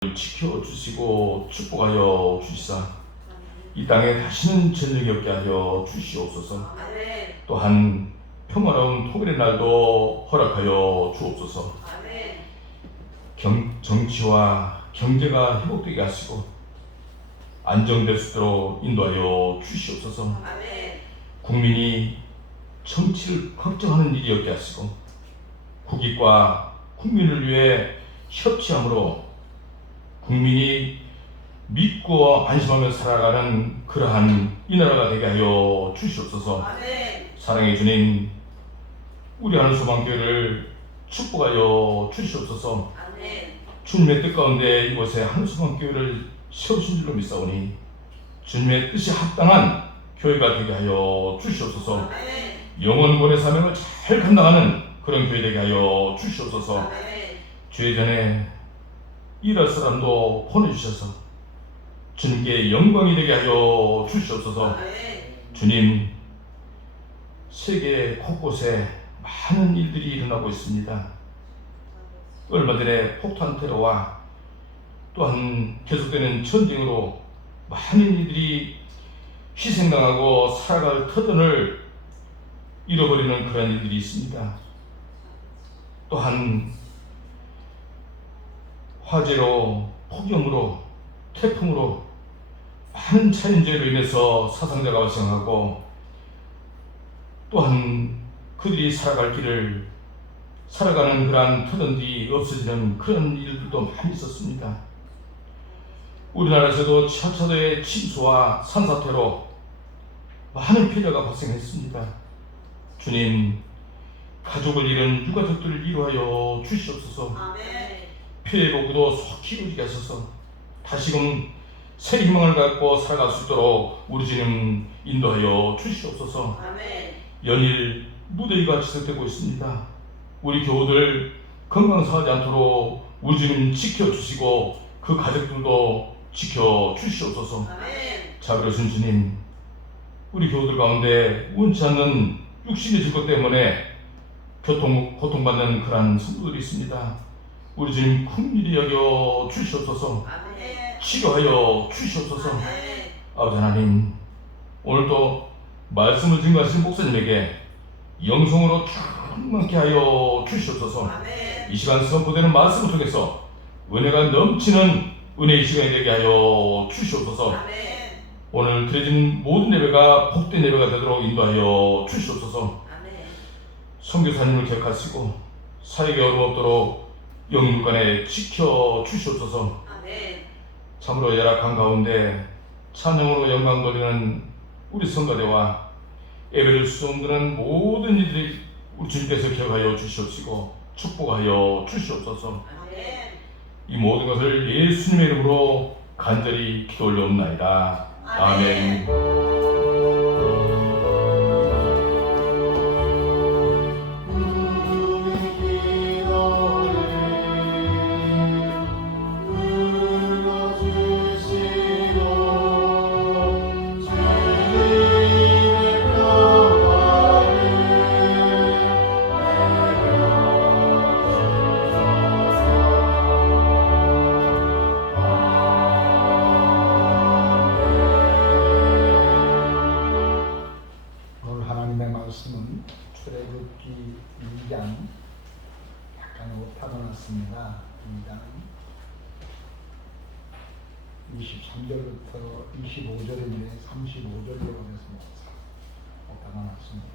지켜주시고 축복하여 주시사 이 땅에 다시는 전쟁이 없게 하여 주시옵소서. 또한 평화로운 토일의 날도 허락하여 주옵소서. 정치와 경제가 회복되게 하시고 안정될 수 있도록 인도하여 주시옵소서. 국민이 정치를 걱정하는 일이 없게 하시고 국익과 국민을 위해 협치함으로 국민이 믿고 안심하며 살아가는 그러한 이 나라가 되게 하여 주시옵소서. 사랑의 주님, 우리 한우소망교회를 축복하여 주시옵소서. 주님의 뜻 가운데 이곳에 한우소망교회를 세우신 줄로 믿사오니 주님의 뜻이 합당한 교회가 되게 하여 주시옵소서. 영원권의 사명을 잘 감당하는 그런 교회 되게 하여 주시옵소서. 주의 전에 일할 사람도 보내주셔서 주님께 영광이 되게 하여 주시옵소서. 주님, 세계 곳곳에 많은 일들이 일어나고 있습니다. 얼마 전에 폭탄 테러와 또한 계속되는 전쟁으로 많은 이들이 희생당하고 살아갈 터전을 잃어버리는 그런 일들이 있습니다. 또한 화재로, 폭염으로, 태풍으로 많은 자연재해로 인해서 사상자가 발생하고 또한 그들이 살아갈 길을 살아가는 그러한 터전들이 없어지는 그런 일들도 많이 있었습니다. 우리나라에서도 지하철의 침수와 산사태로 많은 피해자가 발생했습니다. 주님, 가족을 잃은 유가족들을 위로하여 주시옵소서. 피해 복구도 속히 이루게 하소서. 다시금 새 희망을 갖고 살아갈 수 있도록 우리 주님 인도하여 주시옵소서. 연일 무더위가 지속되고 있습니다. 우리 교우들 건강 상하지 않도록 우리 주님 지켜주시고 그 가족들도 지켜주시옵소서. 자비로우신 주님, 우리 교우들 가운데 원치 않는 육신의 질것 때문에 고통받는 그러한 성도들이 있습니다. 우리 주님 긍휼히 여겨 주시옵소서. 치료하여 주시옵소서. 아버지 하나님, 오늘도 말씀을 증거하신 목사님에게 영성으로 충만케 하여 주시옵소서. 이 시간 선포되는 말씀을 통해서 은혜가 넘치는 은혜의 시간이 되게 하여 주시옵소서. 오늘 드려진 모든 예배가 복된 예배가 되도록 인도하여 주시옵소서. 선교사님을 기억하시고 사역에 어려움 없도록 영육간에 지켜 주시옵소서. 참으로 열악한 가운데 찬양으로 영광 돌리는 우리 성가대와 예배를 수송드는 모든 이들이 우리 주님께서 기억하여 주시옵시고 축복하여 주시옵소서. 이 모든 것을 예수님의 이름으로 간절히 기도 올려옵나이다. 아멘. 출애굽기 2장 약간 오타가 났습니다. 2장 23절부터 25절인데 35절로 해서 오타가 났습니다.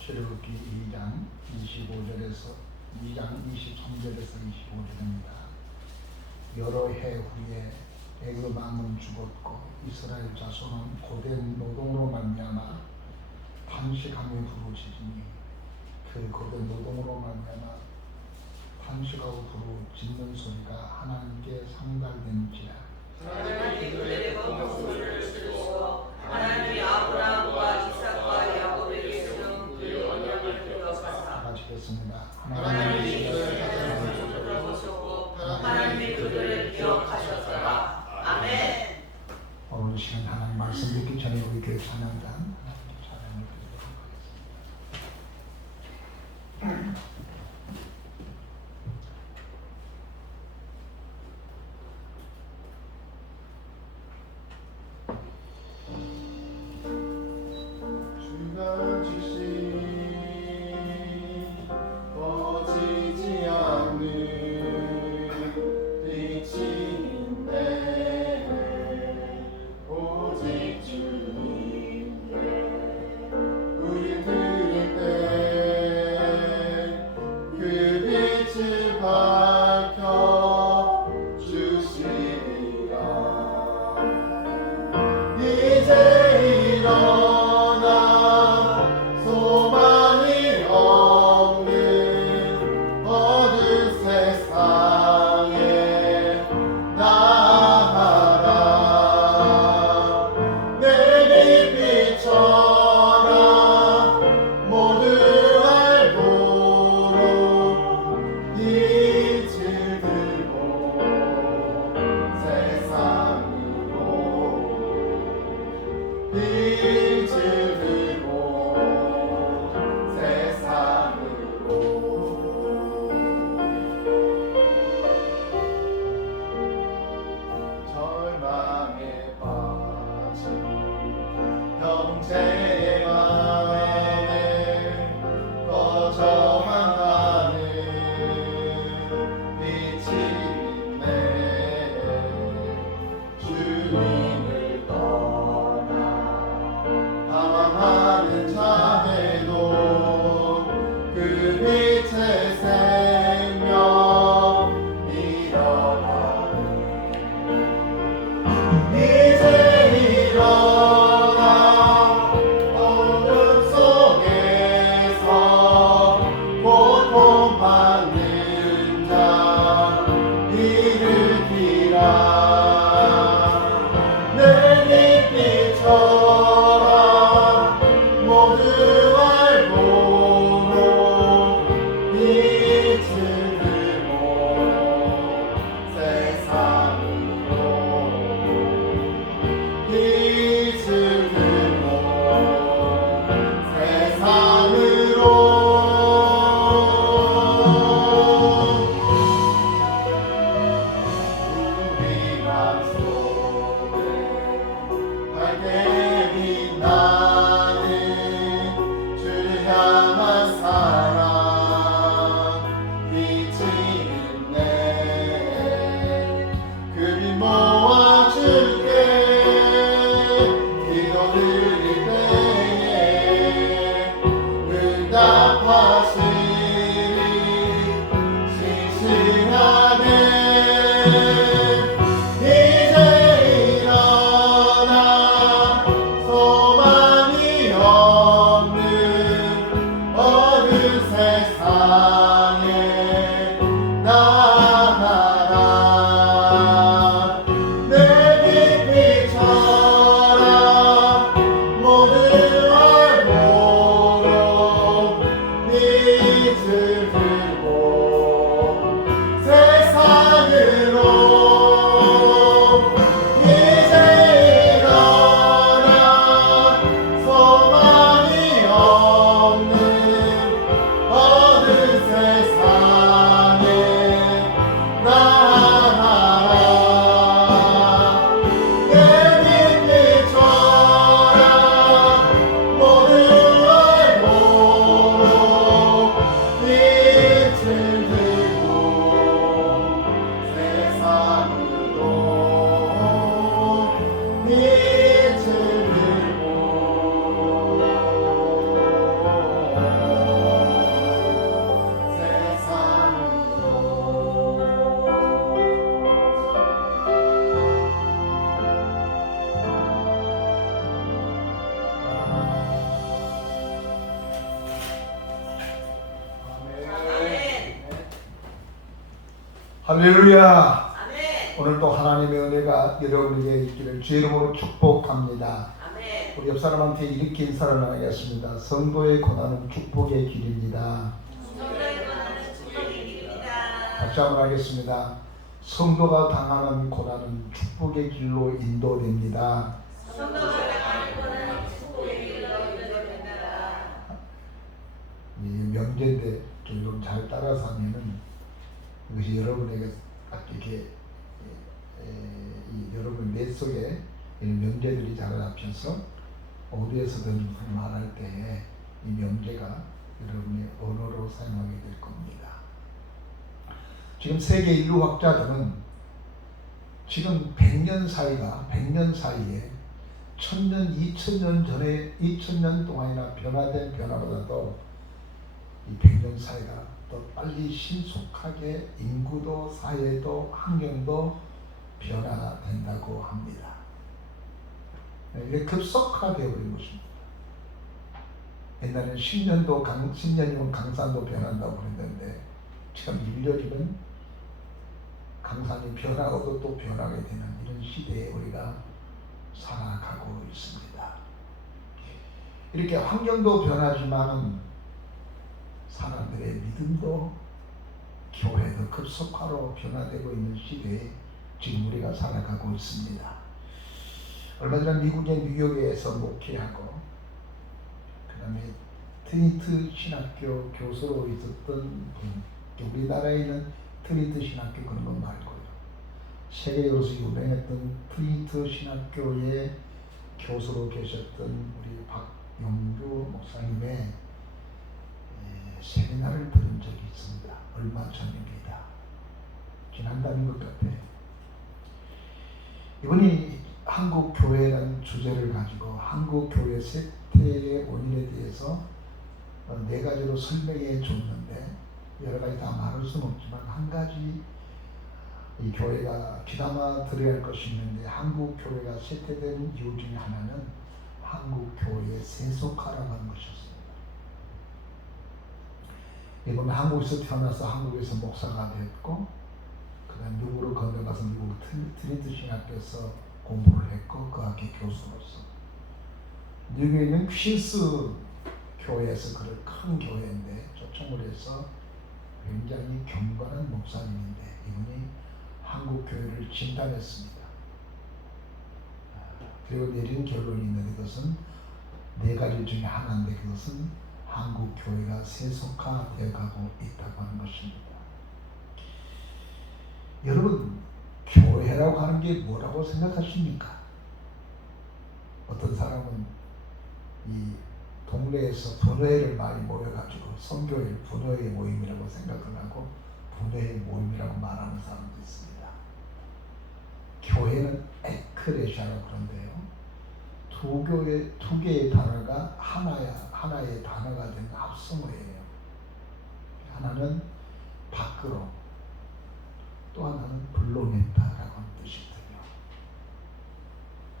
출애굽기 2장 25절에서 2장 23절에서 25절입니다. 여러 해 후에 애굽 왕은 죽었고 이스라엘 자손은 고된 노동으로 말미암아 탄식하며 부르짖으니 그 고된 노동으로 말미암아 탄식하고 부르짖는 소리가 하나님께 상달된지라. 하나님이 그들의 공소를 쓰시고 하나님이 아브라함과 이삭과 야곱에게 세운 그의 언약을 기억하사 다 같이 읽겠습니다. 하나님이 그들을 찾아보셨고 하나님이 그들을 기억하셨더라. 아멘. 오늘 시간 하나님 말씀 듣기 전에 우리 교회 찬양단 찬양을 드리도록 하겠습니다. 할렐루야. 아멘. 오늘도 하나님의 은혜가 여러분에게 있기를 주의 이름으로 축복합니다. 아멘. 우리 옆 사람한테 이렇게 인사를 나누겠습니다. 성도의 고난은 축복의 길입니다. 성도의 고난은 축복의 길입니다. 다시 한번 하겠습니다. 성도가 당하는 고난은 축복의 길로 인도됩니다. 성도가 당하는 고난은 축복의 길로 인도됩니다. 이 명제인데 좀 잘 따라서 하면은 이것이 여러분에게 이렇게 여러분 뇌 속에 명제들이 잘 잡혀서 어디에서든 말할 때 이 명제가 여러분의 언어로 사용하게 될 겁니다. 지금 세계 인류학자들은 지금 100년 사이에 1000년, 2000년 전에 2000년 동안이나 변화된 변화보다도 이 100년 사이가 더 빨리 신속하게 인구도 사회도 환경도 변화된다고 합니다. 이게 급속화되어 버린 것입니다. 옛날에는 10년이면 강산도 변한다고 그랬는데 지금 인류적은 강산이 변하고도 또 변하게 되는 이런 시대에 우리가 살아가고 있습니다. 이렇게 환경도 변하지만 사람들의 믿음도 교회도 급속화로 변화되고 있는 시대에 지금 우리가 살아가고 있습니다. 얼마 전에 미국의 뉴욕에서 목회하고 그 다음에 트리니티 신학교 교수로 있었던 분, 우리나라에 있는 트리니티 신학교 그런 건 말고요. 세계적으로 유명했던 트리니티 신학교의 교수로 계셨던 우리 박용규 목사님의 세미나를 들은 적이 있습니다. 얼마 전입니다. 지난달인 것 같아요. 이분이 한국교회라는 주제를 가지고 한국교회 쇠퇴의 원인에 대해서 4가지로 설명해 줬는데 여러 가지 다 말할 수는 없지만 한 가지 이 교회가 귀담아 들어야 할 것이 있는데 한국교회가 쇠퇴된 이유 중에 하나는 한국교회의 세속화라고 하는 것이었습니다. 이번에 한국에서 태어나서 한국에서 목사가 됐고 그 다음 미국으로 건너가서 미국 트리니티 신학교에서 공부를 했고 그 학교 교수로서 뉴욕에 있는 퀸스 교회에서 그런 큰 교회인데 초청을 해서 경건한 목사님인데 이분이 한국 교회를 진단했습니다. 그리고 내린 결론이 있는데 그것은 네 가지 중에 하나인데 그것은 한국 교회가 세속화되어 가고 있다고 하는 것입니다. 여러분, 교회라고 하는 게 뭐라고 생각하십니까? 어떤 사람은 이 동네에서 분회를 많이 모여가지고 선교회 분회의 모임이라고 생각을 하고 분회의 모임이라고 말하는 사람도 있습니다. 교회는 에크레시아라고 그러는데요. 두 개의 단어가 하나의 단어가 된 합성어예요. 하나는 밖으로, 또 하나는 불러낸다라고 하는 뜻이거든요.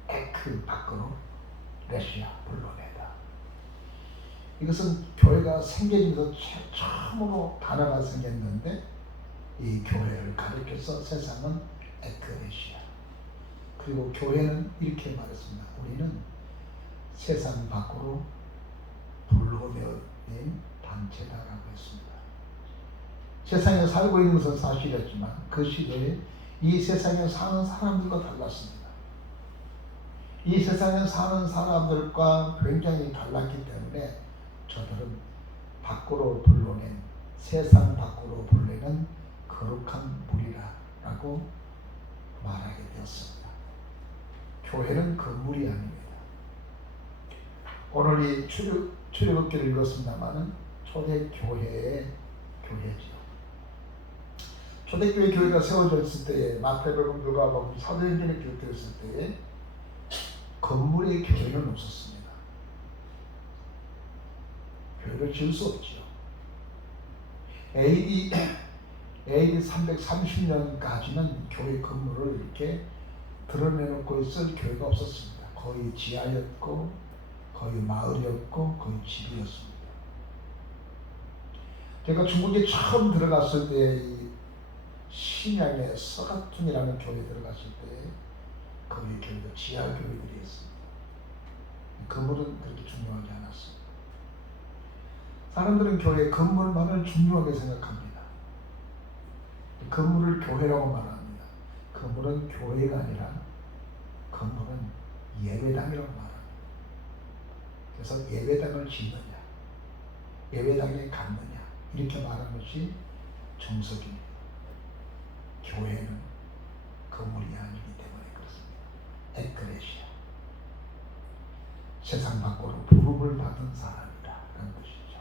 에크 밖으로, 레시아 불러내다. 이것은 교회가 생겨지면서 처음으로 단어가 생겼는데 이 교회를 가리켜서 세상은 에크레시아. 그리고 교회는 이렇게 말했습니다. 우리는 세상 밖으로 불러내린 단체다라고 했습니다. 세상에 살고 있는 것은 사실이었지만 그 시대에 이 세상에 사는 사람들과 달랐습니다. 이 세상에 사는 사람들과 굉장히 달랐기 때문에 저들은 밖으로 불러낸, 세상 밖으로 불러낸 거룩한 무리라고 말하게 되었습니다. 교회는 건물이 아닙니다. 오늘 이 출애굽기를 읽었습니다마는 초대교회의 교회죠. 초대교회 교회가 세워졌을 때에 마태복음, 누가복음, 사도행전에 기록되었을 때에 건물의 교회는 없었습니다. 교회를 지을 수 없죠. AD 330년까지는 교회 건물을 이렇게 드러내놓고 있을 교회가 없었습니다. 거의 지하였고 거의 마을이었고 거의 집이었습니다. 제가 중국에 처음 들어갔을 때 신양의 서가툰이라는 교회에 들어갔을 때 거기 교회도 지하 교회들이 있습니다. 건물은 그렇게 중요하지 않았습니다. 사람들은 교회 건물만을 중요하게 생각합니다. 건물을 교회라고 말합니다. 건물은 교회가 아니라 건물은 예배당이라고 말합니다. 그래서 예배당을 짓느냐, 예배당에 갔느냐 이렇게 말하는 것이 정석입니다. 교회는 건물이 아니기 때문에 그렇습니다. 에크레시아, 세상 밖으로 부름을 받은 사람이라는 것이죠.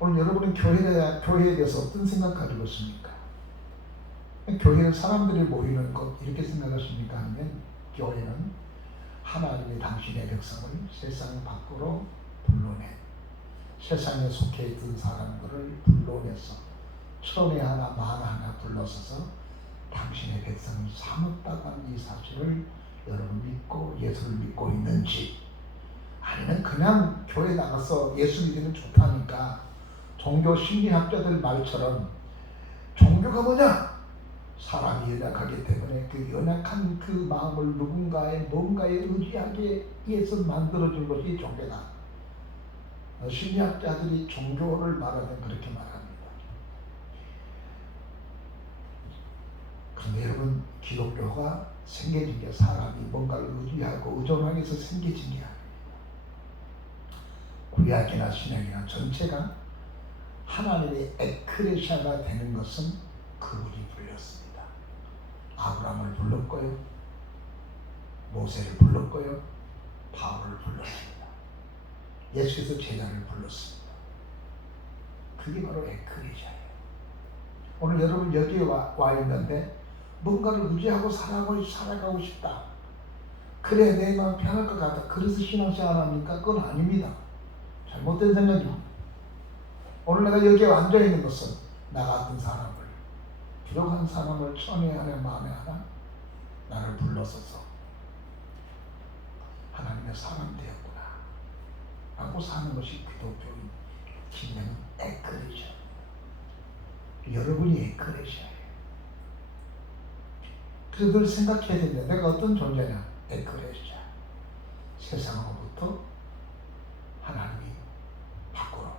오늘 여러분은 교회에 대해서 어떤 생각 가지고 있습니까? 교회는 사람들이 모이는 곳 이렇게 생각하십니까? 하면 교회는 하나님이 당신의 백성을 세상 밖으로 불러낸, 세상에 속해 있던 사람들을 불러내서 천에 하나 만 하나 불러서서 당신의 백성을 삼았다고 하는 이 사실을 여러분 믿고 예수를 믿고 있는지, 아니면 그냥 교회 나가서 예수 믿으면 좋다니까 종교 심리학자들 말처럼 종교가 뭐냐? 사람이 연약하기 때문에 그 연약한 그 마음을 누군가의 뭔가에 의지하게 위해서 만들어준 것이 종교다. 심리학자들이 종교를 말하면 그렇게 말합니다. 그런데 여러분, 기독교가 생겨진 게 사람이 뭔가를 의지하고 의존하기 위해서 생겨진 게 아닙니다. 구약이나 신약이나 전체가 하나님의 에크레시아가 되는 것은 그분이 불렸습니다. 아브라함을 불렀고요, 모세를 불렀고요, 바울을 불렀습니다. 예수께서 제자를 불렀습니다. 그게 바로 에크레시아예요. 오늘 여러분 여기에 와 있는데 뭔가를 의지하고 살아가고 싶다. 그래 내 마음 편할 것 같다. 그래서 신앙생활 합니까? 그건 아닙니다. 잘못된 생각입니다. 오늘 내가 여기에 앉아 있는 것은 나 같은 사람을, 부족한 사람을 천에 하나 만에 하나 나를 불러서서 하나님의 사람 되었구나 라고 사는 것이 기독교인 진정한 에크레시아입니다. 여러분이 에크레시아예요. 그래서 늘 생각해야 됩니다. 내가 어떤 존재냐? 에크레시아. 세상으로부터 하나님이 밖으로,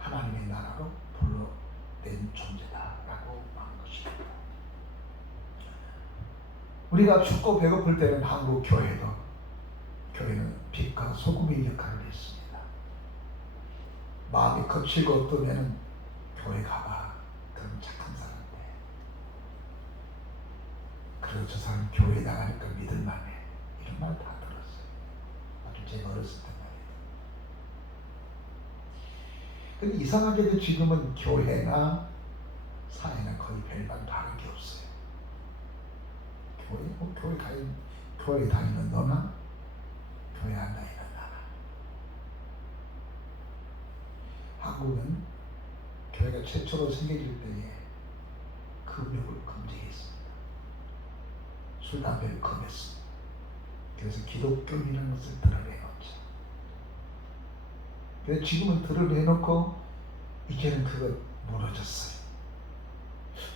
하나님의 나라로 불러낸 존재다라고 하는 것입니다. 우리가 춥고 배고플 때는 한국 교회는 빛과 소금의 역할을 했습니다. 마음이 거칠고 어두우면 교회 가봐. 그럼 착한 사람인데. 그래도 저 사람 교회 나가니까 믿을만해. 이런 말 다 들었어요. 아주 제가 어렸을 때 말이에요. 근데 이상하게도 지금은 교회나 사회는 거의 별반 다른 게 없어요. 교회 다니는 너나 교회 안 다니는 나나. 한국은 교회가 최초로 생겨질 때에 금욕을 금지했습니다. 술, 담배를 금했습니다. 그래서 기독교인이라는 것을 드러내놓죠. 그래서 지금은 드러내놓고 이제는 그거 무너졌어요.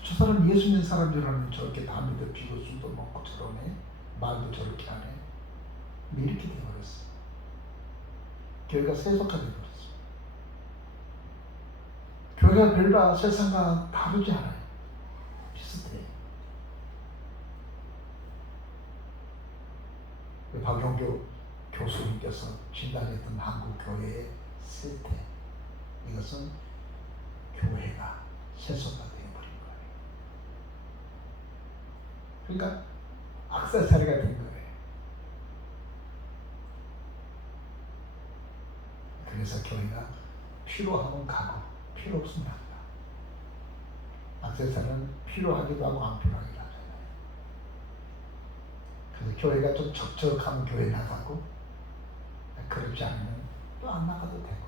저 사람 예수 믿는 사람 줄 알았는데 저렇게 담배도 피고 술도 먹고 저러네. 말도 저렇게 하네. 이렇게 되어버렸어요. 교회가 세속화되어 버렸어요. 교회가 별반 세상과 다르지 않아요. 비슷해요. 박용규 교수님께서 진단했던 한국 교회의 세태, 이것은 교회가 세속화되어 버린 거예요. 그러니까 악세사리가 된 거예요. 그래서 교회가 필요하면 가고 필요 없으면 한다. 악세사리는 필요하기도 하고 안 필요하기도 하잖아요. 그래서 교회가 좀 적적하면 교회 나가고, 그렇지 않으면 또 안 나가도 되고,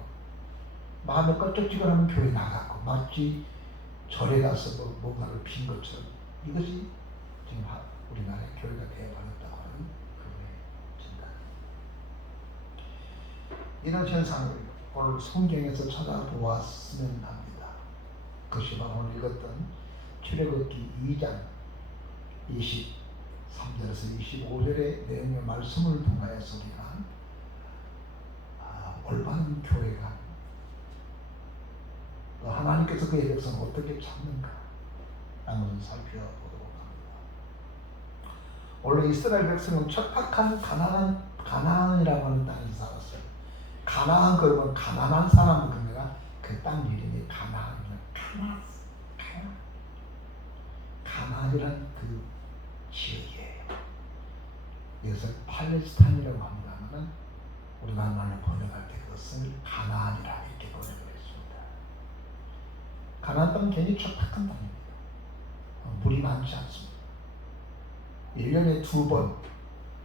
마음이 껄쩍지근하면 교회 나가고, 마치 절에 가서 뭔가를 빈 것처럼. 이것이 지금 우리나라의 교회가 되어버렸다고 하는 그거의 진단. 이런 현상을 오늘 성경에서 찾아보았으면 합니다. 그것이 바로 오늘 읽었던 출애굽기 2장 23절에서 25절의 내용의 말씀을 통하여서 우리가 올바른 교회가, 하나님께서 그의 백성을 어떻게 찾는가 라는 것을 살펴보도록 합니다. 원래 이스라엘 백성은 척박한 가나안이라고 하는 땅에서 살았어요. 가나안 그러면 가난한 사람, 그러니까 그 땅 이름이 가나안이라는 가나안이라는 그 지역이에요. 이것을 팔레스타인이라고 합니다만 우리나라로 번역할 때 그것을 가나안이라 이렇게 번역을 했습니다. 가나안 땅은 굉장히 척박한 땅입니다. 물이 많지 않습니다. 1년에 2번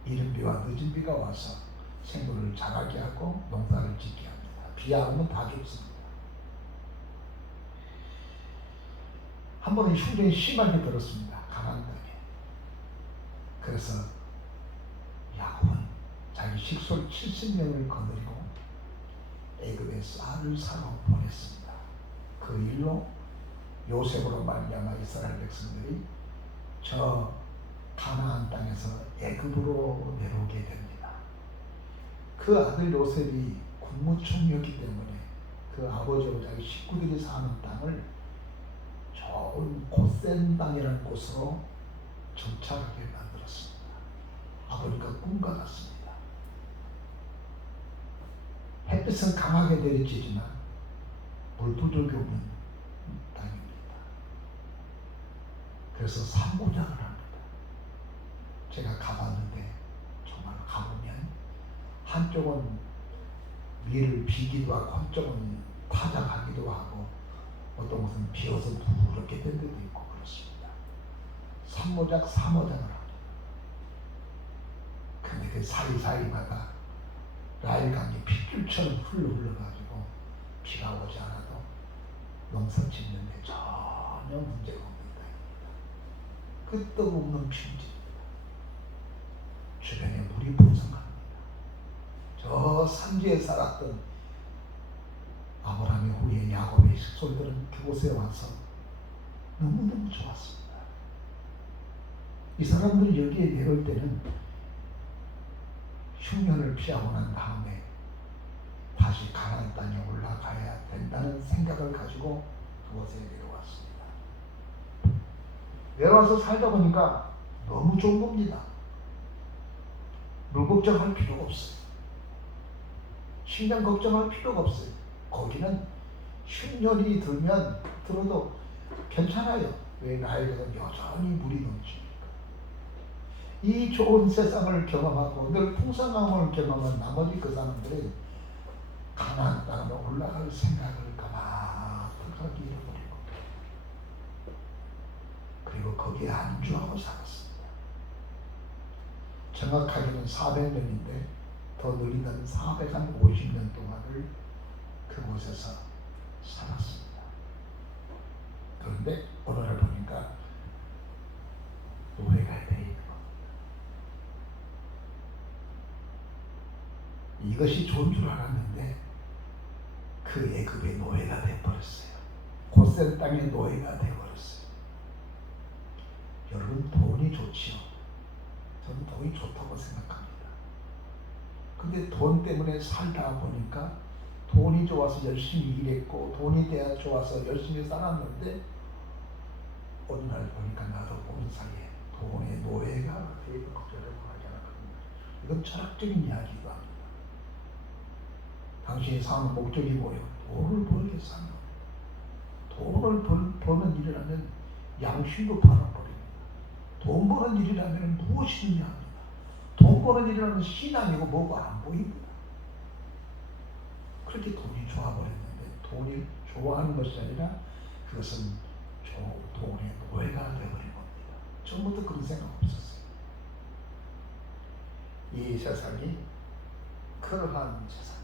이른 비와 늦은 비가 와서 생물을 자라게 하고 농사를 짓게 합니다. 비 안 오면 다 죽습니다. 한 번은 흉년이 심하게 들었습니다. 가나안 땅에. 그래서 야곱은 자기 식솔 70명을 거느리고 애굽에 쌀을 사러 보냈습니다. 그 일로 요셉으로 말미암아 이스라엘 백성들이 저 가나안 땅에서 애굽으로 내려오게 됩니다. 그 아들 요셉이 국무총리였기 때문에 그 아버지와 자기 식구들이 사는 땅을 좋은 고센 땅이라는 곳으로 정착하게 만들었습니다. 아버지가 꿈과 같습니다. 햇빛은 강하게 내리쬐지만 물두들기 없는 땅입니다. 그래서 산고장을 합니다. 제가 가봤는데 정말 가보면 한쪽은 밀을 비기도 하고 한쪽은 타작하기도 하고 어떤 곳은 비어서 부럽게 된 데도 있고 그렇습니다. 산모작 사모작을 합니다. 근데 그 사이사이마다 라일강이 핏줄처럼 흘러가지고 비가 오지 않아도 농사 짓는데 전혀 문제가 없는 땅입니다. 끝도 없는 평지입니다. 주변에 물이 풍성합니다. 저 산지에 살았던 아브라함의 후예 야곱의 식솔들은 그곳에 와서 너무너무 좋았습니다. 이 사람들이 여기에 내려올 때는 흉년을 피하고 난 다음에 다시 가나안 땅에 올라가야 된다는 생각을 가지고 그곳에 내려왔습니다. 내려와서 살다 보니까 너무 좋은 겁니다. 물 걱정할 필요가 없어요. 식량 걱정할 필요가 없어요. 거기는 10년이 들어도 괜찮아요. 왜 나에게는 여전히 물이 넘칩니까? 이 좋은 세상을 경험하고 늘 풍성함을 경험한 나머지 그 사람들은 가나안 땅으로 올라갈 생각을 가만히 잃어버리고 그리고 거기에 안주하고 살았습니다. 정확하게는 400년인데 더 느리던 450년 동안을 그곳에서 살았습니다. 그런데 오늘을 보니까 노예가 되어 있는 겁니다. 이것이 좋은 줄 알았는데 그 애굽의 노예가 되어버렸어요. 고센 땅의 노예가 되어버렸어요. 여러분, 돈이 좋지요. 저는 돈이 좋다고 생각합니다. 근데 돈 때문에 살다 보니까 돈이 좋아서 열심히 일했고 돈이 돼야 좋아서 열심히 살았는데 어느 날 보니까 나도 모르는 사이에 돈의 노예가 되고 걱정을 하지 않았습니다. 이건 철학적인 이야기도 합니다. 당신이 사는 목적이 뭐예요? 돈을 벌기 위해서 사는 거예요. 돈을 버는 일을 하면 양심도 팔아버립니다. 돈 버는 일이라면 무엇이냐 합니다. 돈 버는 일이라면 신앙이고 뭐가 안 보입니다. 그렇게 돈이 좋아버렸는데 돈이 좋아하는 것이 아니라 그것은 돈의 노예가 되어버린 겁니다. 처음부터 그런 생각 없었어요. 이 세상이 그러한 세상.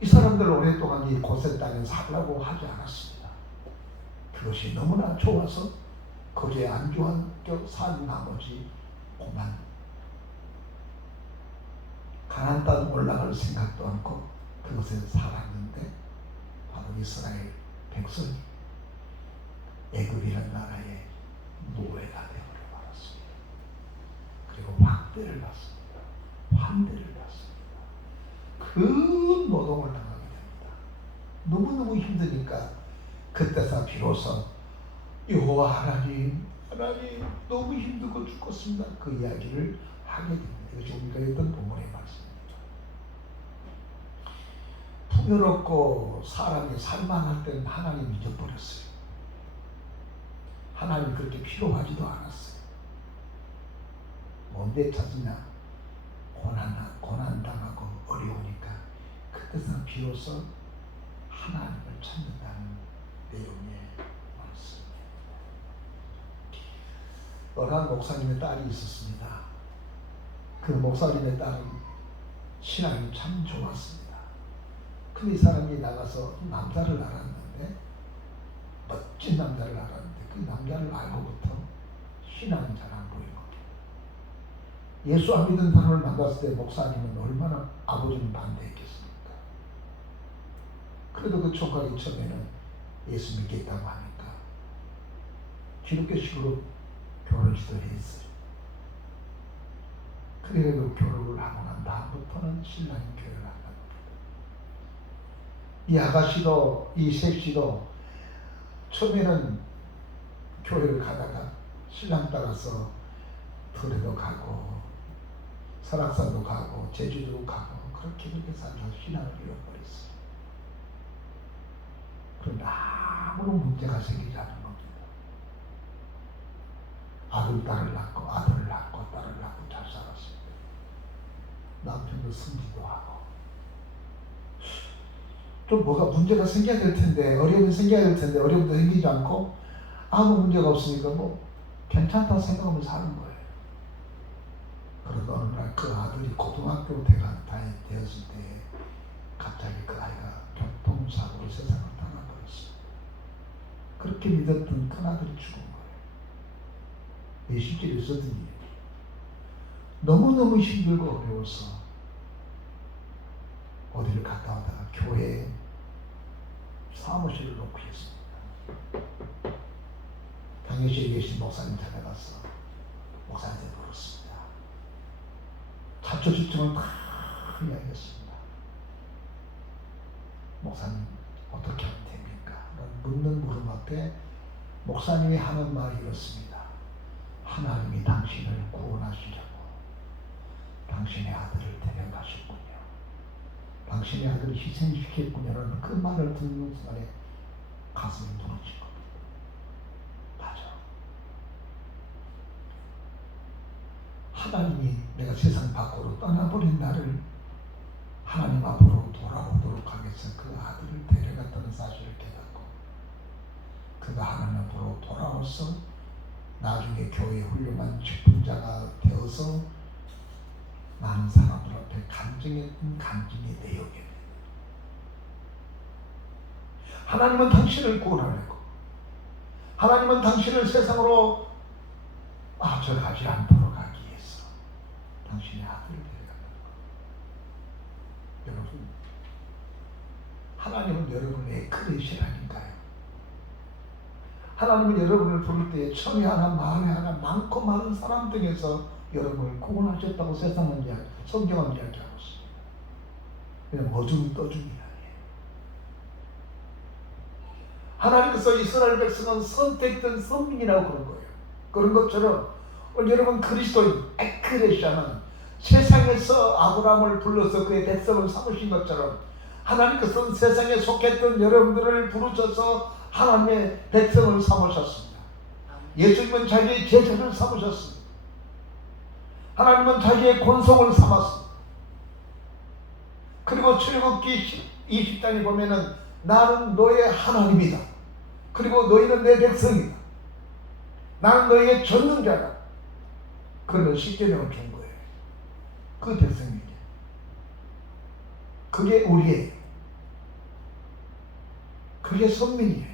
이 사람들 오랫동안 이 고센 땅에 살라고 하지 않았습니다. 그것이 너무나 좋아서 거기에 안주한 산 나머지 그만 가나안 땅 올라갈 생각도 않고 그것에 살았는데 바로 이스라엘 백성이 애굽이라는 나라의 노예가 되어버려 말았습니다. 그리고 학대를 받습니다. 환대를 받습니다. 큰 노동을 당하게 됩니다. 너무너무 힘드니까 그때서 비로소 여호와 하나님 너무 힘들고 죽겠습니다. 그 이야기를 하게 됩니다. 이것이 우리가 읽던 본문의 말씀입니다. 풍요롭고 사람이 살만할 때는 하나님 잊어버렸어요. 하나님 그렇게 필요하지도 않았어요. 언제 찾으냐? 고난당하고 어려우니까 그때서는 비로소 하나님을 찾는다는 내용의 말씀입니다. 어느 한 목사님의 딸이 있었습니다. 그 목사님의 딸은 신앙이 참 좋았습니다. 근데 이 사람이 나가서 남자를 알았는데 멋진 남자를 알았는데 그 남자를 알고부터 신앙이 잘 안 보인 겁니다. 예수 안 믿는 사람을 만났을 때 목사님은 얼마나 아버지는 반대했겠습니까? 그래도 그 총각이 처음에는 예수 믿겠다고 하니까 기독교식으로 결혼식도 했어요. 그래도 결혼을 하고 난 다음부터는 신랑이 교회를 안 갑니다. 이 아가씨도 이 셋씨도 처음에는 교회를 가다가 신랑 따라서 들에도 가고 설악산도 가고 제주도도 가고 그렇게 살아서 신앙을 잃어버렸어요. 그런데 아무런 문제가 생기지 않은 겁니다. 딸을 낳고 아들을 낳고 딸을 낳고 잘 살았습니다. 남편도 승진도 하고 좀 뭐가 문제가 생겨야 될 텐데 어려움이 생겨야 될 텐데 어려움도 생기지 않고 아무 문제가 없으니까 뭐 괜찮다고 생각하면서 사는 거예요. 그러다 어느 날 그 아들이 고등학교 되었을 때 갑자기 그 아이가 교통사고로 세상을 떠나버렸어요. 그렇게 믿었던 큰 아들이 죽은 거예요. 실제로 있었던 일이에요. 너무너무 힘들고 어려워서 어디를 갔다 오다가 교회에 사무실을 놓고 있습니다. 당연시에 계신 목사님 찾아가서 목사님한테 물었습니다. 자초지종을 다 이야기했습니다. 목사님 어떻게 하면 됩니까? 묻는 물음 앞에 목사님이 하는 말이 이렇습니다. 하나님이 당신을 구원하시려고 당신의 아들을 데려가셨군요. 당신의 아들을 희생시켰군요라는 그 말을 듣는 순간에 가슴이 무너진 겁니다. 맞아. 하나님이 내가 세상 밖으로 떠나버린 나를 하나님 앞으로 돌아오도록 하기 위해서 그 아들을 데려갔다는 사실을 깨닫고 그가 하나님 앞으로 돌아와서 나중에 교회의 훌륭한 직분자가 되어서 많은 사람들 앞에 간증했던 간증이 내용이 됩니다. 하나님은 당신을 구원하려고 하나님은 당신을 세상으로 빠져가지 않도록 하기 위해서 당신의 아들을 데려간다는 것. 여러분, 하나님은 여러분의 에크레시아 아닌가요? 하나님은 여러분을 부를 때에 천이 하나 만에 하나 많고 많은 사람 등에서 여러분을 구원하셨다고 세상은 성경은 이야기하고 있습니다. 그냥 어둠이 떠줍니다. 하나님께서 이스라엘 백성은 선택된 선민이라고 그런 거예요. 그런 것처럼 오늘 여러분 그리스도인 에크레시아는 세상에서 아브라함을 불러서 그의 백성을 삼으신 것처럼 하나님께서는 세상에 속했던 여러분들을 부르셔서 하나님의 백성을 삼으셨습니다. 예수님은 자기의 제자를 삼으셨습니다. 하나님은 자기의 권속을 삼았습니다. 그리고 출애굽기 20장에 보면은 나는 너의 하나님이다. 그리고 너희는 내 백성이다. 나는 너희의 전능자다. 그런 십계명을 준 거예요. 그 백성에게. 그게 우리예요. 그게 선민이에요.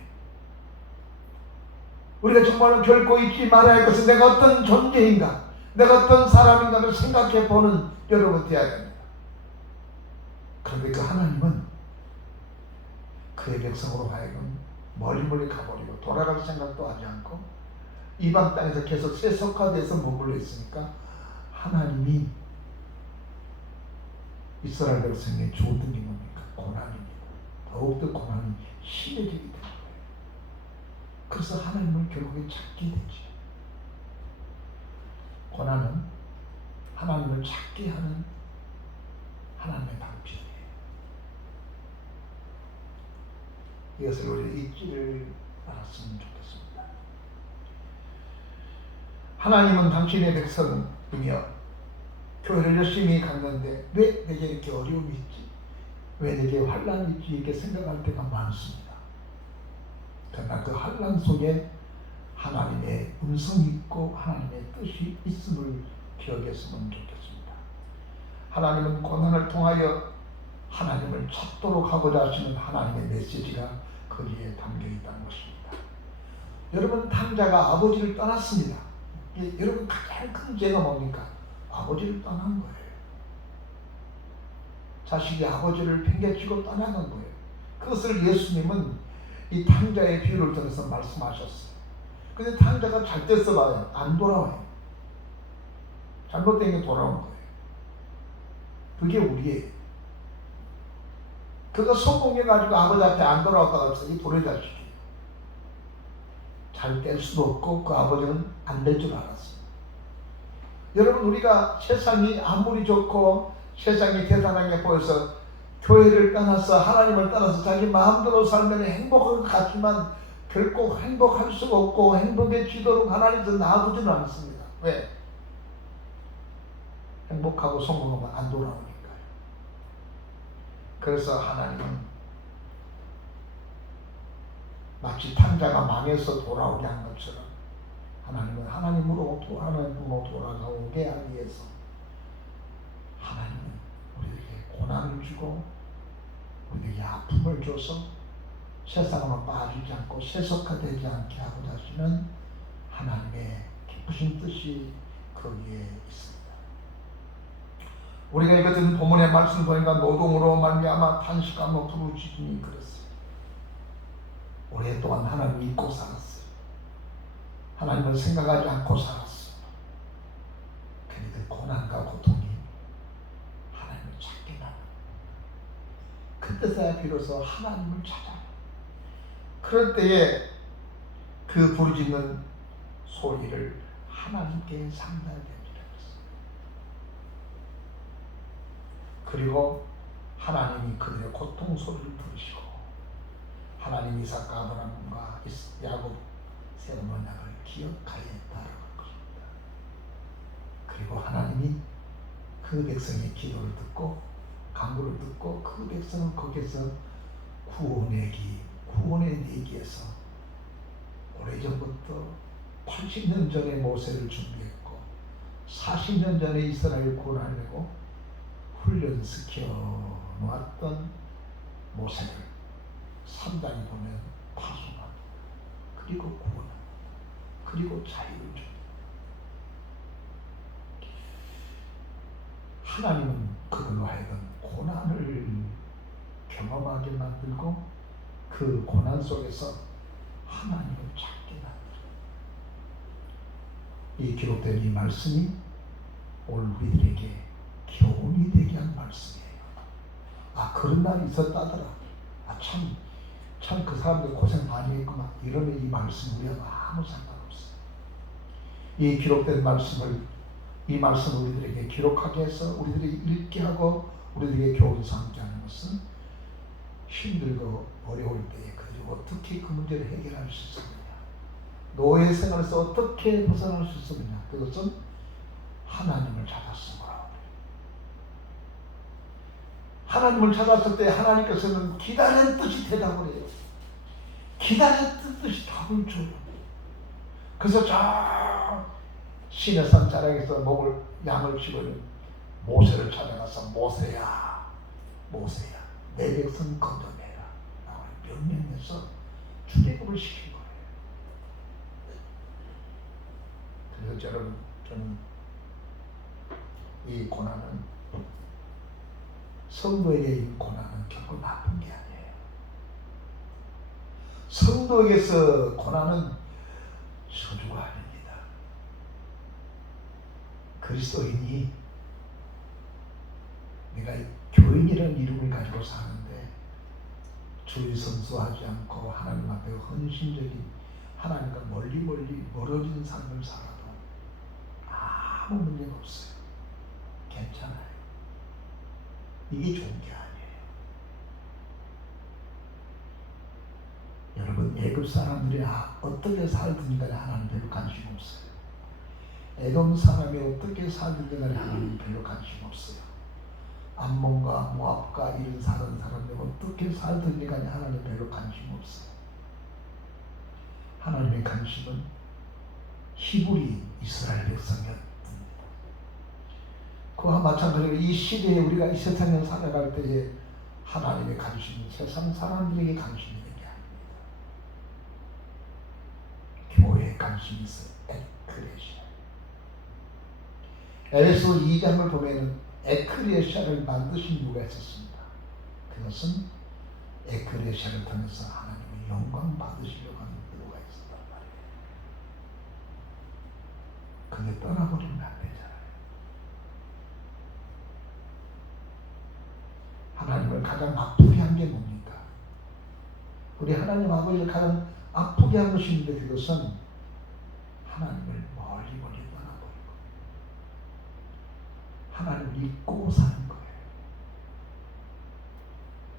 우리가 정말로 결코 잊지 말아야 할 것은 내가 어떤 존재인가, 내가 어떤 사람인가를 생각해 보는 여러분 되어야 됩니다. 그런데 그 하나님은 그의 백성으로 하여금 멀리 가버리고 돌아갈 생각도 하지 않고 이방 땅에서 계속 세속화돼서 머물러 있으니까 하나님이 이스라엘 백성의 조등이 뭡니까? 고난입니다. 더욱더 고난이 심해지게 된 거예요. 그래서 하나님을 결국에 찾게 되지. 고난은 하나님을 찾게 하는 하나님의 방편이에요. 이것을 우리 잊지를 않았으면 좋겠습니다. 하나님은 당신의 백성이며 교회를 열심히 갔는데 왜 내게 이렇게 어려움이 있지? 왜 내게 환란이 있지? 이렇게 생각할 때가 많습니다. 그러나 그 환란 속에 하나님의 음성이 있고 하나님의 뜻이 있음을 기억했으면 좋겠습니다. 하나님은 고난을 통하여 하나님을 찾도록 하고자 하시는 하나님의 메시지가 거기에 담겨 있다는 것입니다. 여러분, 탕자가 아버지를 떠났습니다. 여러분, 가장 큰 죄가 뭡니까? 아버지를 떠난 거예요. 자식이 아버지를 팽개치고 떠나간 거예요. 그것을 예수님은 이 탕자의 비유를 통해서 말씀하셨어요. 근데 탕자가 잘 때 써봐요. 안 돌아와요. 잘못된 게 돌아온 거예요. 그게 우리예요. 그거 성공해가지고 아버지 앞에 안 돌아왔다가 이 불의 자식이에요. 잘 뗄 수도 없고 그 아버지는 안 될 줄 알았어요. 여러분, 우리가 세상이 아무리 좋고 세상이 대단하게 보여서 교회를 떠나서 하나님을 따라서 자기 마음대로 살면 행복할 것 같지만 결코 행복할 수가 없고 행복해지도록 하나님께서 놔두지는 않습니다. 왜? 행복하고 성공하면 안 돌아오니까요. 그래서 하나님은 마치 탕자가 망해서 돌아오게 한 것처럼 하나님은 하나님으로 돌아가오게 하기 위해서 하나님은 우리에게 고난을 주고 우리에게 아픔을 줘서 세상으로 빠지지 않고 세속화되지 않게 하고자 하시는 하나님의 기쁘신 뜻이 거기에 있습니다. 우리가 읽었던 본문의 말씀 보니까 노동으로 말미암아 탄식하며 부르짖으니 그랬어요. 오랫동안 하나님 잊고 살았어요. 하나님을 생각하지 않고 살았어요. 그런데 그 고난과 고통이 하나님을 찾게 나는 그때서야 비로소 하나님을 찾아요. 그럴 때에 그 그 부르짖는 소리를 하나님께 상달됩니다. 그리고 하나님이 그들의 고통 소리를 들으시고 하나님이 이삭과 아브라함과 야곱 새로운 언약을 기억하였다라고 할 것입니다. 그리고 하나님이 그 백성의 기도를 듣고 간구를 듣고 그 백성은 거기서 구원의 내기에서 오래전부터 80년 전에 모세를 준비했고 40년 전에 이스라엘 구원하려고 훈련시켜 놓았던 모세를 3장이 보면 파송합니다. 그리고 구원합니다. 그리고 자유를 줍니다. 하나님은 그들로 하여금 고난을 경험하게 만들고 그 고난 속에서 하나님을 찾게 만들어요. 이 기록된 이 말씀이 오늘 우리들에게 교훈이 되게 한 말씀이에요. 아, 그런 날이 있었다더라. 아, 참 그 사람들 고생 많이 했구나. 이러면 이 말씀 우리하고 아무 상관없어요. 이 기록된 말씀을 이 말씀을 우리들에게 기록하게 해서 우리들이 읽게 하고 우리들에게 교훈 삼게 하는 것은 힘들고 어려울 때에 그들이 어떻게 그 문제를 해결할 수 있느냐, 노예 생활에서 어떻게 벗어날 수 있느냐, 그것은 하나님을 찾았으므로. 하나님을 찾았을 때 하나님께서는 기다렸듯이 대답을 해요. 기다렸듯이 답을 줘요. 그래서 저 시내산 자락에서 양을 치고는 모세를 찾아가서 모세야 내 백성 건져내라 명령해서 출애굽을 시킨 거예요. 그래서 저는 이 고난은 성도에게 이 고난은 결코 나쁜 게 아니에요. 성도에게서 고난은 저주가 아닙니다. 그리스도인이 내가 교인이라는 이름을 가지고 사는데 주의 선수하지 않고 하나님 앞에 헌신적인 하나님과 멀리 멀어진 삶을 살아도 아무 문제가 없어요. 괜찮아요. 이게 좋은 게 아니에요. 여러분, 애굽 사람들이 어떻게 살든지 간에 하나님 별로 관심 없어요. 에돔 사람이 어떻게 살든지 간에 하나님 별로 관심 없어요. 암몬과 모압과 이런 사람들 어떻게 살든지 간에 하나님 별로 관심 없어요. 하나님의 관심은 히브리 이스라엘 백성이었습니다. 그와 마찬가지로 이 시대에 우리가 이 세상에 살아갈 때에 하나님의 관심은 세상 사람들에게 관심이 있는 게 아닙니다. 교회에 관심이 있어요. 에크레시아. 에베소 2장을 보면 에크레시아를 만드신 이유가 있었습니다. 그것은 에크레시아를 통해서 하나님의 영광 받으시려고 하는 이유가 있었단 말이에요. 그게 떠나버리면 안 되잖아요. 하나님을 가장 아프게 한 게 뭡니까? 우리 하나님 아버지를 가장 아프게 한 것이 있는데 그것은 하나님을 멀리 떠나버리고 하나님을 잊고 사는 거예요.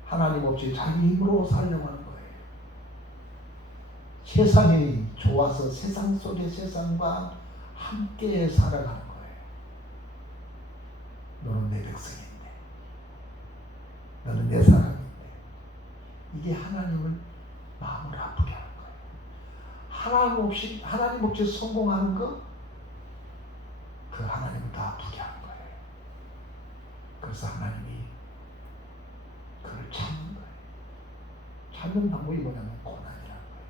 하나님 없이 자기 힘으로 살려고 하는 거예요. 세상이 좋아서 세상 속의 세상과 함께 살아가는 거예요. 너는 내 백성인데, 너는 내 사람인데, 이게 하나님을 마음을 아프게 하는 거예요. 하나님 없이 성공하는 거, 그 하나님을 더 아프게 하는 거예요. 그래서 하나님이 그를 찾는 거예요. 찾는 방법이 뭐냐면 고난이라는 거예요.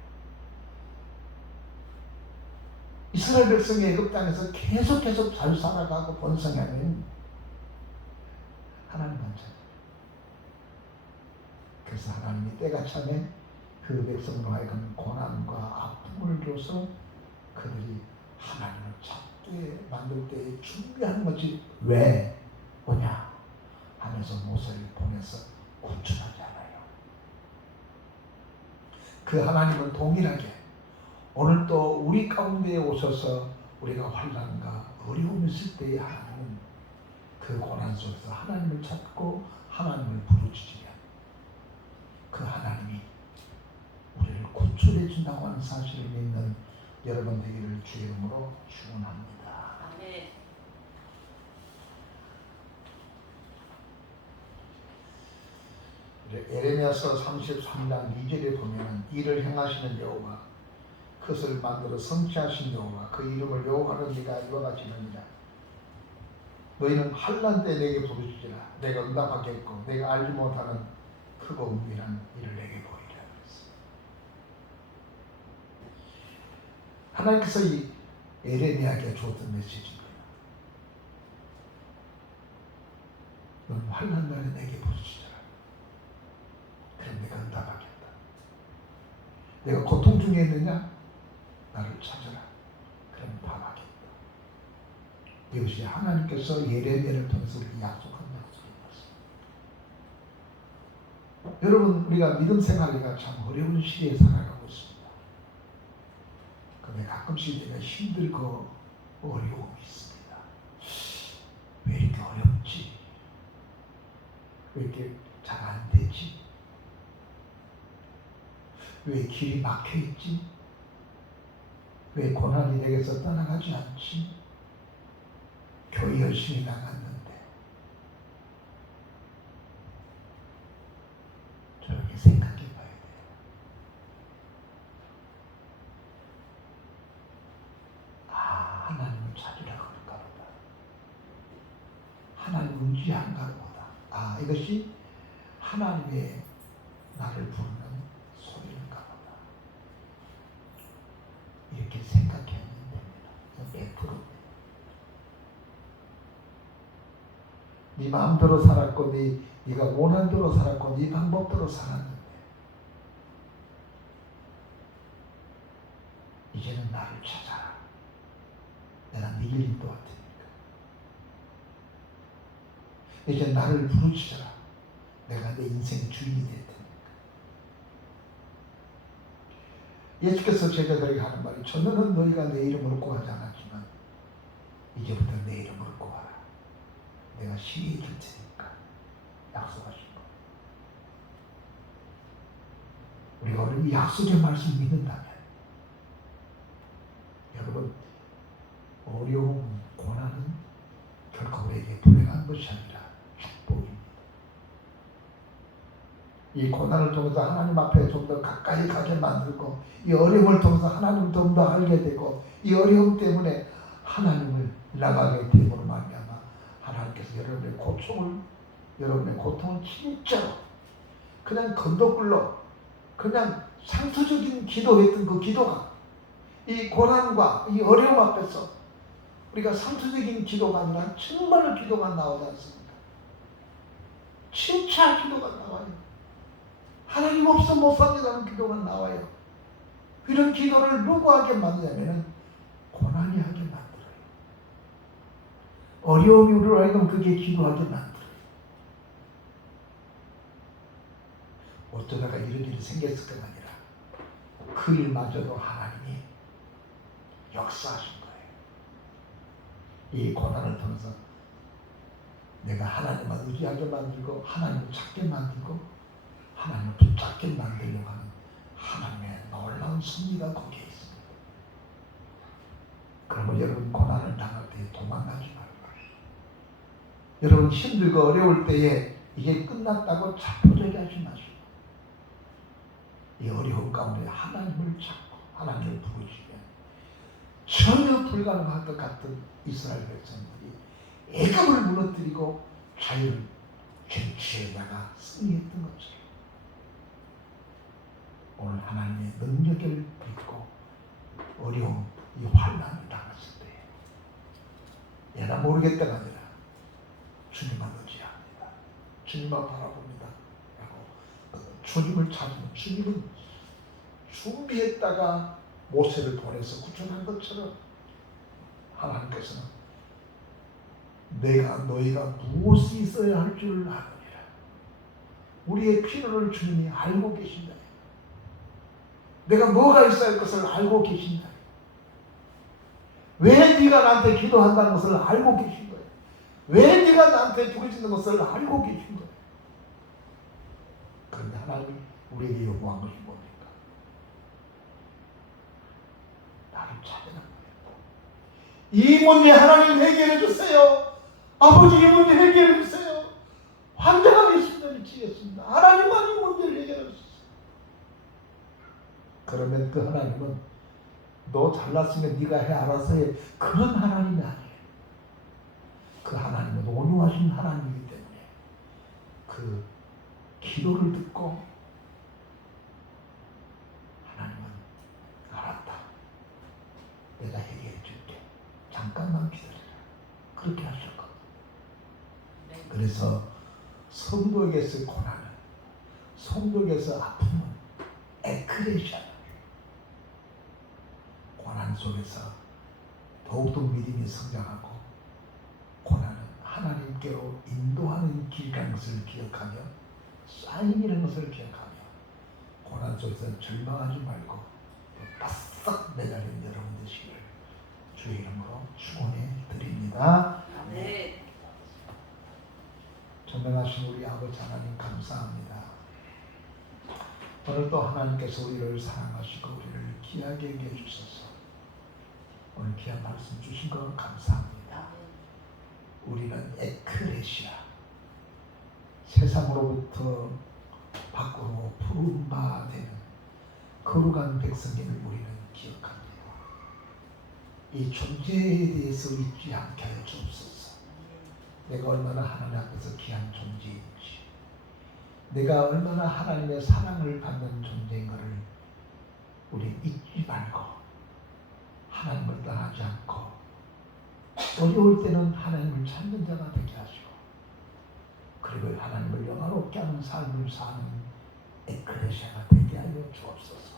이스라엘 백성이 애굽 땅에서 계속 잘 살아가고 번성하면 하나님 안 찾아요. 그래서 하나님이 때가 참에 그 백성으로 하여금 고난과 아픔을 줘서 그들이 하나님을 찾게 만들 때에 준비하는 것이 왜 오냐 하면서 모세를 보내서 구출하지 않아요. 그 하나님은 동일하게 오늘 또 우리 가운데에 오셔서 우리가 환난과 어려움이 있을 때에 하나님은 그 고난 속에서 하나님을 찾고 하나님을 부르짖으면 그 하나님이 우리를 구출해 준다고 하는 사실을 믿는 여러분 되기를 주의 이름으로 축원합니다. 아멘. 에레미야서 33장 2절에 보면 이를 행하시는 여호와 그것을 만들어 성취하신 여호와 그 이름을 여호와는 네가 이와 같이 하느니라. 너희는 환난 때 내게 부르짖으라. 내가 응답하겠고 내가 알지 못하는 크고 은밀한 일을 내게 보이리라. 하나님께서 이 에레미야에게 주었던 메시지입니다. 넌 환난 날에 내게 부르짖으라. 그럼 내가 응답하겠다. 내가 고통 중에 있느냐? 나를 찾아라. 그럼 답하겠다. 이것이 하나님께서 예레미야를 통해서 우리에게 약속한 약속입니다. 여러분, 우리가 믿음 생활이가 참 어려운 시대에 살아가고 있습니다. 근데 가끔씩 내가 힘들고 어려움이 있습니다. 왜 이렇게 어렵지? 왜 이렇게 잘 안 되지? 왜 길이 막혀 있지? 왜 고난이 내게서 떠나가지 않지? 교회 열심히 나갔는데 저렇게 생각해 봐야 돼요. 하나님을 찾으라 그런가 보다. 하나님 의지한가 보다. 이것이 하나님의 나를 부르는 소리인가 보다. 이렇게 생각해야 됩니다. 100%. 네 마음대로 살았고 네가 원하는 대로 살았고 네 방법대로 살았는데 이제는 나를 찾아라. 내가 네 일인 것 같으니까. 이제 나를 부르짖어라. 내가 내 인생의 주인이 될 테니까. 예수께서 제자들에게 하는 말이 전에는 너희가 내 이름으로 구하지 않았지만 이제부터 내 이름으로 구하라. 내가 시리해 줄 테니까 약속하신 거. 우리가 오늘 이 약속의 말씀을 믿는다면 여러분 어려움, 고난은 결코 우리에게 불행한 것이 아니라 축복입니다. 이 고난을 통해서 하나님 앞에 좀 더 가까이 가게 만들고 이 어려움을 통해서 하나님을 좀 더 알게 되고 이 어려움 때문에 하나님을 나가게 됨으로 말미암아 하나님께서 여러분의 고통을 진짜로 그냥 건더굴로 그냥 상투적인 기도했던 그 기도가 이 고난과 이 어려움 앞에서 우리가 상투적인 기도가 아니라 정말로 기도가 나오지 않습니까? 진짜 기도가 나와요. 하나님 없어 못 삽니다는 기도가 나와요. 이런 기도를 누구 하게 만드냐면 고난이 하게 만들어요. 어려움이 우리로 하여금 그게 기도하게 만들어요. 어쩌다가 이런 일이 생겼을 것 아니라 그 일마저도 하나님이 역사하신 거예요. 이 고난을 통해서 내가 하나님을 의지하게 만들고 하나님을 찾게 만들고 하나님을 붙잡게 만들려고 하는 하나님의 놀라운 섭리가 거기에 있습니다. 그러면 여러분 고난을 당할 때 도망가지 말고 여러분 힘들고 어려울 때에 이게 끝났다고 자포자기 하지 마시고 이 어려운 가운데 하나님을 찾고 하나님을 부르시면 전혀 불가능할 것 같은 이스라엘 백성들이 애굽을 무너뜨리고 자유를 쟁취에다가 승리했던 것처럼 오늘 하나님의 능력을 믿고 어려움, 이 환난을 당했을 때 얘나 모르겠다가 아니라 주님만 의지합니다. 주님만 바라봅니다. 라고 주님을 찾는 주님은 준비했다가 모세를 보내서 구출한 것처럼 하나님께서는 내가 너희가 무엇이 있어야 할 줄 아느니라. 우리의 필요를 주님이 알고 계신다. 내가 뭐가 있어야 할 것을 알고 계신다. 왜 네가 나한테 기도한다는 것을 알고 계신 거예요. 왜 네가 나한테 부르짖는 것을 알고 계신 거예요. 그런데 하나님이 우리에게 요구한 것이 뭡니까? 나를 찾으라. 이 문제 하나님 해결해 주세요. 아버지 이 문제 해결해 주세요. 환자가 계신다 미치겠습니다. 하나님만 이 문제를 해결해 주세요. 그러면 그 하나님은 너 잘났으면 네가 해 알아서 해 그런 하나님이 아니에요. 그 하나님은 온유하신 하나님이기 때문에 그 기도를 듣고 하나님은 알았다. 내가 해결해 줄게. 잠깐만 기다려라. 그렇게 하셨거든요. 그래서 성도에게서 고난은, 성도에게서 아픔은 에크레시아. 고난 속에서 더욱더 믿음이 성장하고 고난은 하나님께로 인도하는 길이라는 것을 기억하며 사인이라는 것을 기억하며 고난 속에서 절망하지 말고 바싹 매달린 여러분 되시기를 주의 이름으로 축원해 드립니다. 네. 전능하신 우리 아버지 하나님 감사합니다. 오늘 또 하나님께서 우리를 사랑하시고 우리를 귀하게 여겨주셔서 오늘 귀한 말씀 주신 것 감사합니다. 우리는 에크레시아, 세상으로부터 밖으로 부른 바 되는 거룩한 백성임을 우리는 기억합니다. 이 존재에 대해서 잊지 않게 하여 주옵소서. 내가 얼마나 하나님 앞에서 귀한 존재인지, 내가 얼마나 하나님의 사랑을 받는 존재인 것을 우리 잊지 말고 하나님을 떠나지 않고 어려울 때는 하나님을 찾는 자가 되게 하시고 그리고 하나님을 영화롭게 하는 삶을 사는 에클레시아가 되게 하여 주옵소서.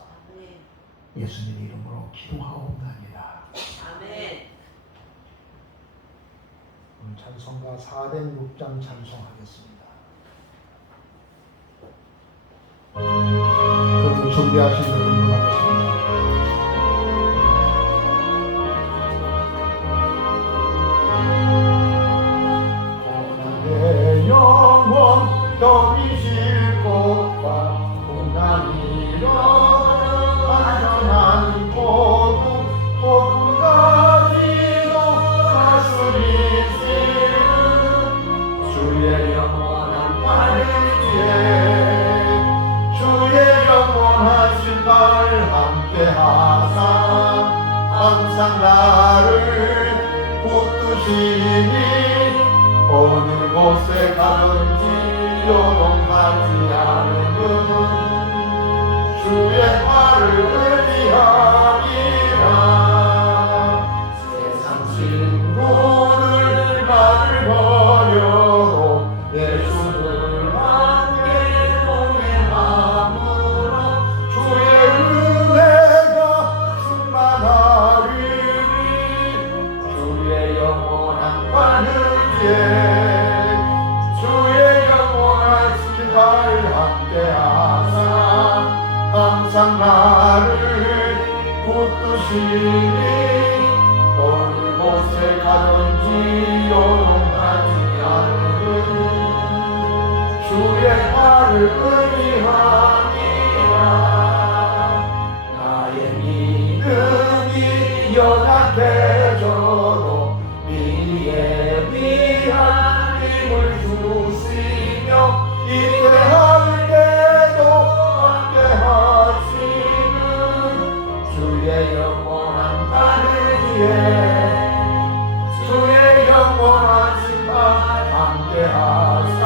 예수님 이름으로 기도하옵나이다. 아멘. 오늘 찬송가 406장 찬송하겠습니다. 그리고 준비하신 여러분 하겠습니다. 영원 쉴 곳과 공간이여 안전한 곳 곳까지도 다스리시는 주의 영원한 팔에 주의 영원하신 발 함께하사 항상 나를 붙드시니 어느 곳에 가든지 요동하지 않으면 주의 팔을 의지하리라. 세상 친구들 나를 버려도 예수를 함께 동행함으로 주의 은혜가 충만하리니 주의 영원한 바르게 항상 나를 붙드시니 어느 곳에 가든지 요동하지 않으면 주의 팔을 의지하니라. 나의 믿음이 연약해져도 미리에 미한 힘을 주시며 이때할 때도 주의 영원한 바르기에 주의 영원하신 발 함께하사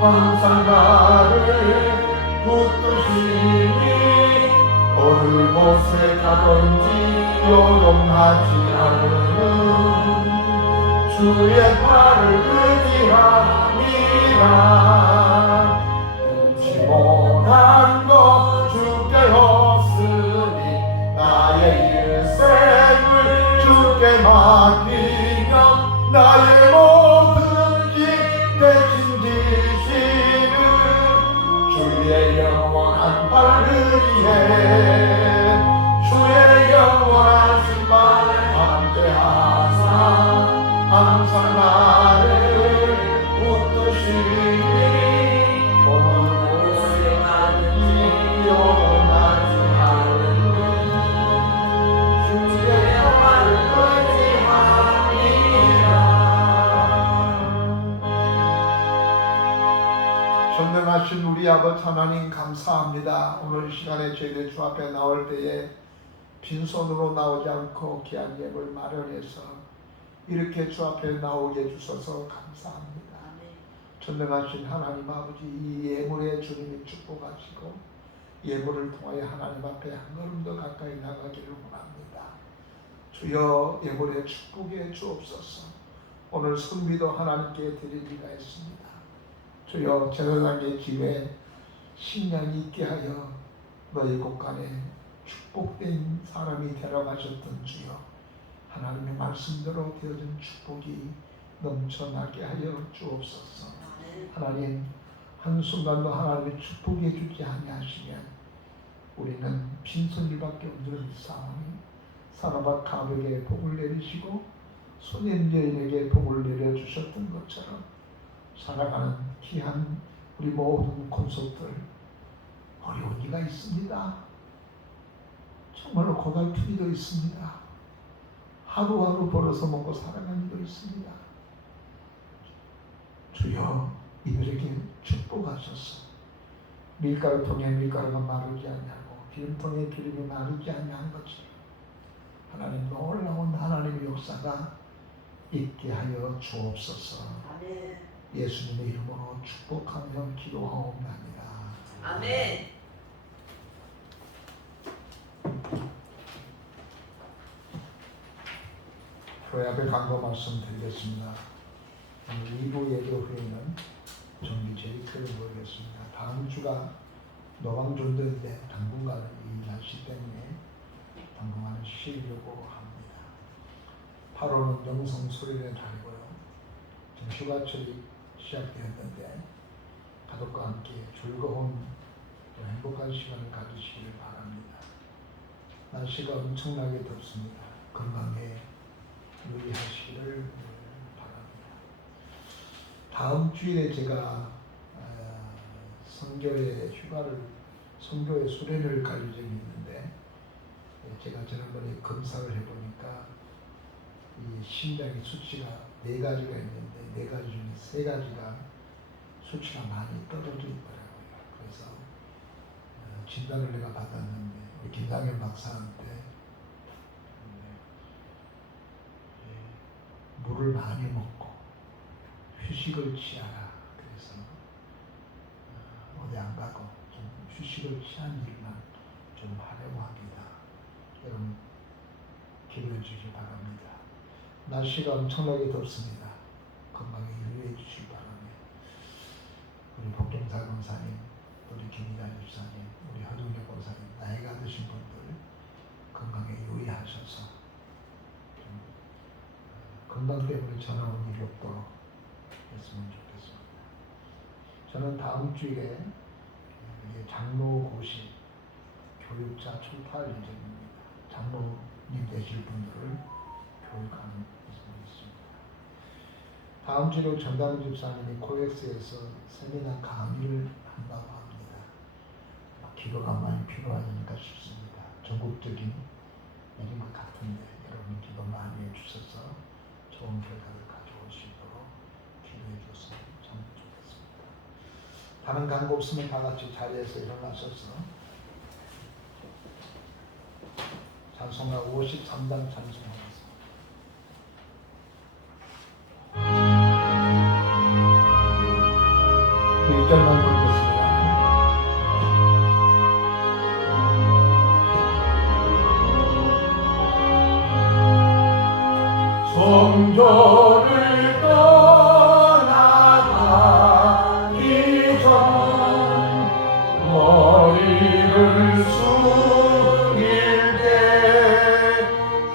항상 나를 붙드시니 어느 곳에 가든지 요동하지 않으면 주의 팔을 의지함이라. 눈치 못한 것 주께 없으니 나의 일생을 주께 맡기며 나의 모든 길 대신 지시는 주의 영원한 팔을 위해 주의 영원한 신발 함께하사 항상 나를 붙드시니 오늘 곳에 가든지 영원하지 않는 주의 영광을 의지함이라. 전능하신 우리 아버지 하나님 감사합니다. 오늘 시간에 저희들 주 앞에 나올 때에 빈손으로 나오지 않고 귀한 예물 마련해서 이렇게 주 앞에 나오게 해주셔서 감사합니다. 전능하신 하나님 아버지, 이 예물에 주님이 축복하시고 예물을 통하여 하나님 앞에 한 걸음 더 가까이 나가기를 원합니다. 주여 예물에 축복해 주옵소서. 오늘 선비도 하나님께 드리리라 했습니다. 주여 제사장의 집에 식량이 있게 하여 너희 곳간에 축복된 사람이 데려가셨던 주여, 하나님의 말씀대로 되어진 축복이 넘쳐나게 하여 주옵소서. 하나님, 한순간도 하나님의 축복해 주지 아니하시면 우리는 빈손일밖에 없는 상황이 사람과 가족에게 복을 내리시고 손님여인에게 복을 내려주셨던 것처럼 살아가는 귀한 우리 모든 콘솔들 어려운 이가 있습니다. 정말로 고달픈 이도 있습니다. 하루하루 벌어서 먹고 살아가는 이도 있습니다. 주여 이들에게 축복하소서. 밀가루 통에 밀가루가 마르지 않냐고 기름 통에 기름이 마르지 않냐는 것처럼 하나님 놀라운 하나님의 역사가 있게 하여 주옵소서. 아멘. 예수님의 이름으로 축복하며 기도하옵나이다. 아멘. 교회 앞에 간구 말씀 드리겠습니다. 오늘 2부 예배 후에는 정기 제이크를 모르겠습니다. 다음 주가 노방전도인데 당분간 이 날씨 때문에 당분간 쉬려고 합니다. 8월은 영성 수련회 달이고요. 지금 휴가철이 시작되었는데 가족과 함께 즐거운 행복한 시간을 가지시기를 바랍니다. 날씨가 엄청나게 덥습니다. 건강에 유의하시기를 바랍니다. 다음 주일에 제가 선교회 수련회를 갈 예정이 있는데 제가 지난번에 검사를 해보니까 이 심장의 수치가 4가지가 있는데 4가지 중에 3가지가 수치가 많이 떨어져 있더라고요. 그래서 진단을 내가 받았는데 우리 김상현 박사한테 물을 많이 먹고 휴식을 취하라. 그래서 어디 안 가고 좀 휴식을 취한 일만 좀 하려고 합니다. 여러분 기도해 주시기 바랍니다. 날씨가 엄청나게 덥습니다. 건강에 유의해 주시기 바랍니다. 우리 복경사 권사님, 우리 김희자 집사님, 우리 허동혁 권사님, 나이가 드신 분들 건강에 유의하셔서 건강 때문에 전화 온 일이 없도록 했으면 좋겠습니다. 저는 다음 주에 장로고시 교육자 출타할 예정입니다. 장로님 되실 분들을 교육하는 예정이 있습니다. 다음 주로 전당 집사님이 코엑스에서 세미나 강의를 한다고 합니다. 기도가 많이 필요하니까 싶습니다. 전국적인 일인 것 같은데 여러분 기도 많이 해주셔서 좋은 결과를 가져올 수 있도록 기도해 주셨으면 참 좋겠습니다. 다른 간구 없으면 다 같이 자리에서 일어나셔서 찬송가 53장 찬송하겠습니다. 1절만 부르겠습니다. 성전을 떠나가기 전 머리를 숙일 때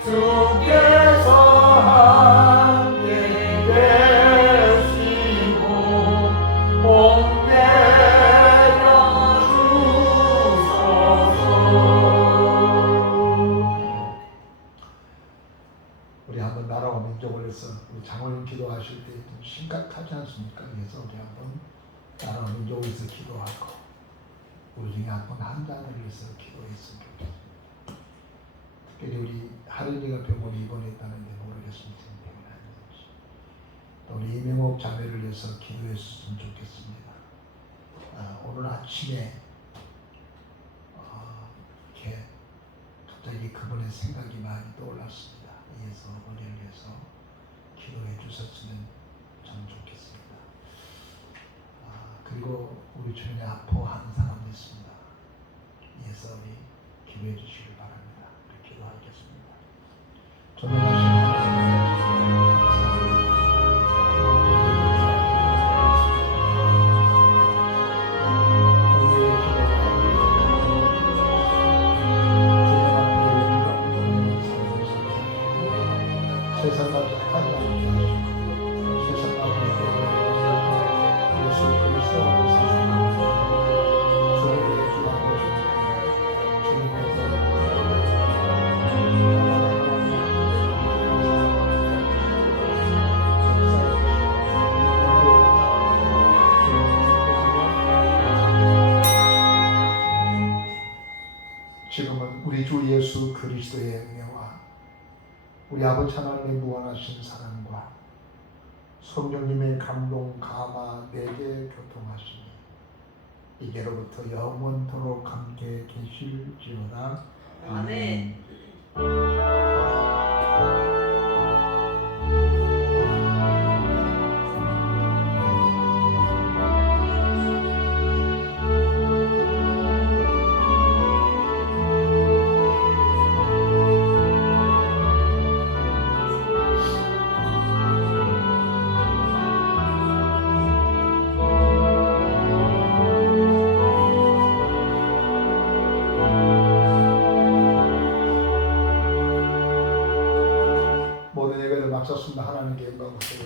주께서 함께 계시고 복 내려 주소서. 그래서 우리 장로님 기도하실 때 좀 심각하지 않습니까? 그래서 우리 한번 따라하면 여기서 기도하고 우리 중에 한번 한 잔을 위해서 기도했으면 좋겠습니다. 특별히 우리 하린이가 병원에 입원했다는데 모르겠습니다. 또 우리 이명옥 자매를 위해서 기도했으면 좋겠습니다. 오늘 아침에 이렇게 갑자기 그분의 생각이 많이 떠올랐습니다. 이에서 어머니를 위해서 기도해 주셨으면 참 좋겠습니다. 그리고 우리 주변에 아파하는 사람도 있습니다. 이에서 우리 기도해 주시길 바랍니다. 우리 기도하겠습니다. 전능하신 하나님 세상과 착하지 않게 하시고 세상 가운데 예수 그리스도 안에서 사랑하는 주님의 귀한 주님의 지금은 우리 주 예수 그리스도의 은혜와 우리 아버지 하나님의 무한하신 사랑과 성령님의 감동 감화 내게 교통하시니 이제로부터 영원토록 함께 계실지어다. 아멘. 모든 예배를 마쳤습니다. 하나님께 영광 드립니다.